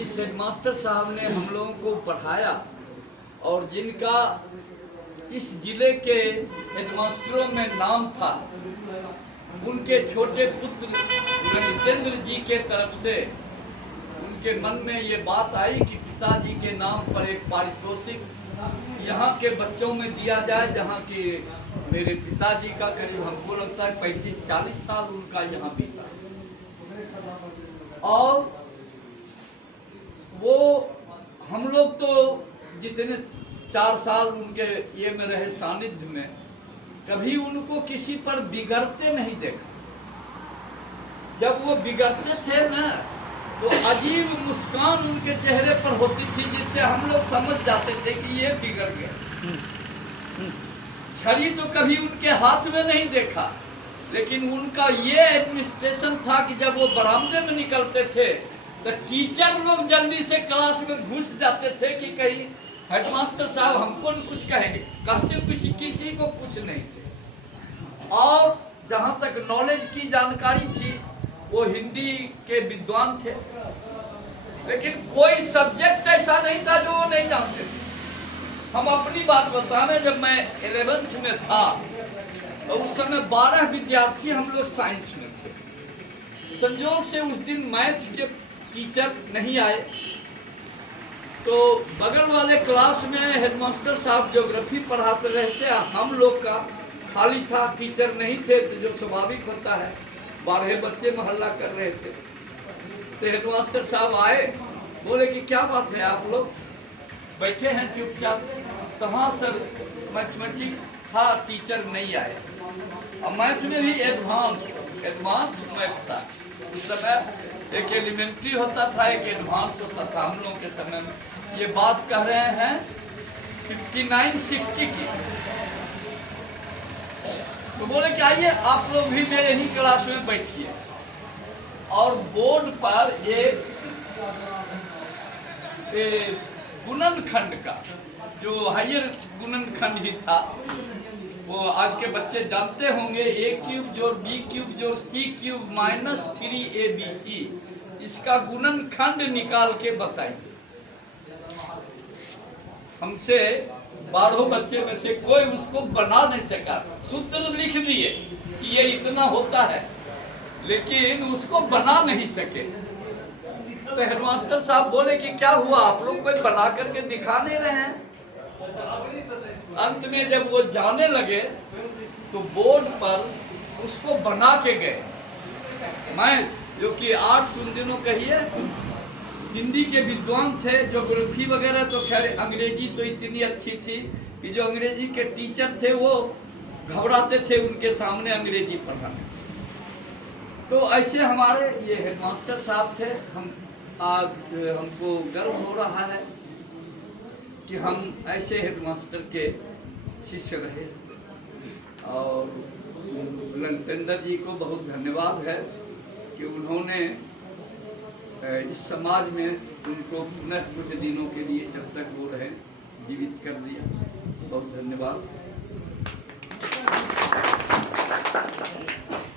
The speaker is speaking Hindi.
जिस हेडमास्टर साहब ने हम लोगों को पढ़ाया और जिनका इस जिले के हेडमास्टरों में नाम था, उनके छोटे पुत्र रणजितेंद्र जी के तरफ से उनके मन में ये बात आई कि पिताजी के नाम पर एक पारितोषिक यहाँ के बच्चों में दिया जाए, जहाँ की मेरे पिताजी का करीब हमको लगता है 35-40 साल उनका यहाँ बीता और वो हम लोग तो जितने 4 साल उनके ये में रहे सानिध्य में, कभी उनको किसी पर बिगड़ते नहीं देखा। जब वो बिगड़ते थे ना तो अजीब मुस्कान उनके चेहरे पर होती थी, जिससे हम लोग समझ जाते थे कि ये बिगड़ गए। छड़ी तो कभी उनके हाथ में नहीं देखा, लेकिन उनका ये एडमिनिस्ट्रेशन था कि जब वो बरामदे में निकलते थे तो टीचर लोग जल्दी से क्लास में घुस जाते थे कि कहीं हेडमास्टर साहब हमको न कुछ कहेंगे, कहते किसी को कुछ नहीं थे। और जहाँ तक नॉलेज की जानकारी थी, वो हिंदी के विद्वान थे, लेकिन कोई सब्जेक्ट ऐसा नहीं था जो वो नहीं जानते थे। हम अपनी बात बताने, जब मैं 11th में था तो उस समय 12 विद्यार्थी हम लोग साइंस में थे। संयोग से उस दिन मैथ के टीचर नहीं आए, तो बगल वाले क्लास में हेडमास्टर साहब ज्योग्राफी पढ़ाते रहे थे, हम लोग का खाली था, टीचर नहीं थे, तो जो स्वाभाविक होता है 12 बच्चे मोहल्ला कर रहे थे। तो हेडमास्टर साहब आए, बोले कि क्या बात है, आप लोग बैठे हैं चुपचाप? तो हाँ सर, मैथमेटिक्स था, टीचर नहीं आए। और मैथ में भी एडवांस मैथ था। उस समय एक एलिमेंट्री होता था, एक एडवांस होता था। हम लोगों के समय में ये बात कह रहे हैं 59-60 की। तो बोले कि आइए आप लोग भी मेरे ही क्लास में बैठिए। और बोर्ड पर एक गुणनखंड का जो हायर गुणनखंड ही था, वो आज के बच्चे जानते होंगे, a³ जोड़ b³ जोड़ c³ -3abc, इसका गुणनखंड निकाल के बताइए। हमसे 12 बच्चे में से कोई उसको बना नहीं सका। सूत्र लिख दिए कि ये इतना होता है, लेकिन उसको बना नहीं सके। तो हेडमास्टर साहब बोले कि क्या हुआ, आप लोग कोई बना करके दिखा नहीं रहे हैं? अंत में जब वो जाने लगे तो बोर्ड पर उसको बना के गए। मैं जो कि आर्ट्स उन दिनों कहिए हिंदी के विद्वान थे, ज्योग्राफी वगैरह तो खैर, अंग्रेजी तो इतनी अच्छी थी कि जो अंग्रेजी के टीचर थे वो घबराते थे उनके सामने अंग्रेजी पढ़ाने। तो ऐसे हमारे ये हेडमास्टर साहब थे। हम आज हमको गर्व हो रहा है कि हम ऐसे हेडमास्टर के शिष्य रहे। और रणजितेंद्र जी को बहुत धन्यवाद है कि उन्होंने इस समाज में उनको पुनः कुछ दिनों के लिए, जब तक वो रहे, जीवित कर दिया। बहुत धन्यवाद।